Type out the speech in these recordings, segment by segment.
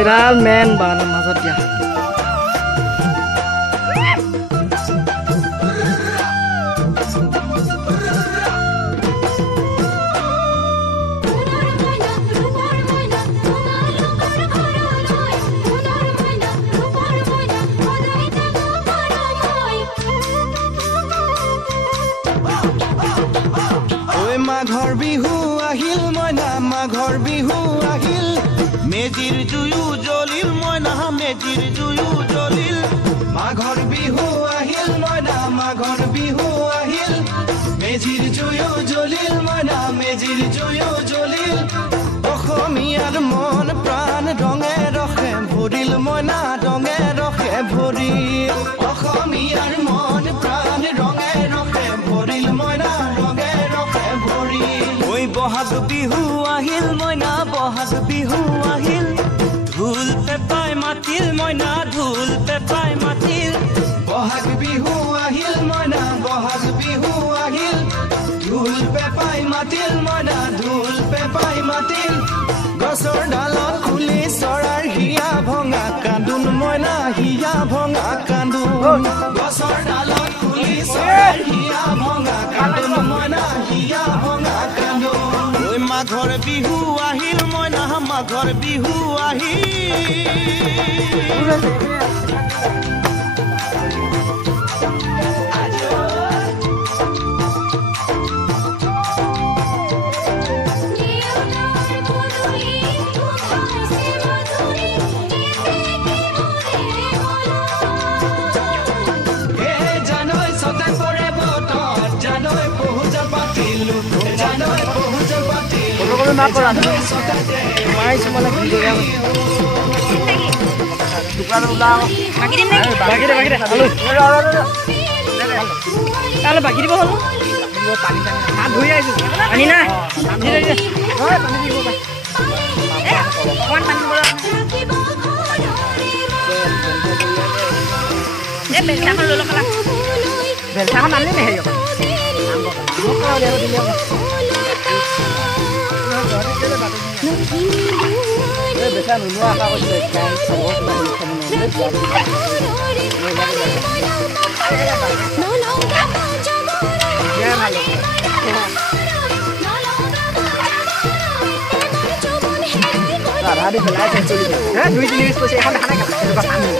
এৰাল মেন বাগানৰ মাজত দিয়া মাঘৰ বিহু আহিল মইনা মাঘৰ বিহু আহিল মেজিৰ জুয়ো জ্বলিল মইনা মেজিৰ জুয়ো জ্বলিল মাঘৰ বিহু আহিল মইনা মাঘৰ বিহু আহিল মেজিৰ জুয়ো জ্বলিল মইনা মেজিৰ জুয়ো জ্বলিল অসমীয়াৰ মন প্ৰাণ ৰঙে ৰখে ভৰিল মইনা ৰঙে ৰখে ভৰিল অসমীয়াৰ মন প্ৰাণ ৰঙে ৰখে ভৰিল মইনা ৰঙে বহাগ বিহু আহিল মইনা বহাগ বিহু আহিল ঢোল পেপাই মাতিল মইনা ঢোল পেপাই মাতিল বহাগ বিহু আহিল মইনা বহাগ বিহু আহিল ঢোল পেপাই মাতিল মইনা ঢোল পেপাই মাতিল গছৰ ডালত খুলি চৰাৰ হিয়া ভঙা কান্দোন মইনা হিয়া ভঙা কান্দোন গছৰ ডালত খুলি চৰাৰ হিয়া ভঙা কান্দোন মইনা হিয়া ভঙা কান্দোন মাঘৰ বিহু আহিল মইনা মাঘৰ বিহু আহিল না করা মাই সমালা কি করে টুকরা উলাও বাকি দিম নাকি বাকি দে হলো তাহলে বাকি দিব হলো পানি হাত ধুই আইছো পানি না ধীরে ধীরে হয় পানি দিব ভাই কোন পানি বড় এ বেলটা ললো কলা বেলটা নালে নে হেয় আমো দিও বেটা নুনুৱা আশা কৰিছে কাই সবক নাই রাধি ফেলাই চলি হ্যাঁ 2-3 মিনিট পছে এখন খানা খালা এটা পানি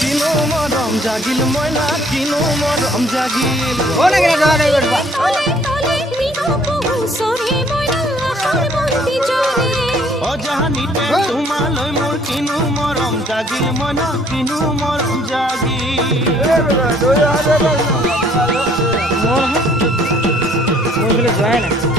কিনো মৰম জাগিল মইনা কিনো মৰম জাগিল ওনে কেনে যাবা নাই কৰবা ও জাহানিতে তোমালৈ মোৰ কিনো মৰম জাগিল মইনা কিনো মৰম জাগিল মোৰ বলে যায় না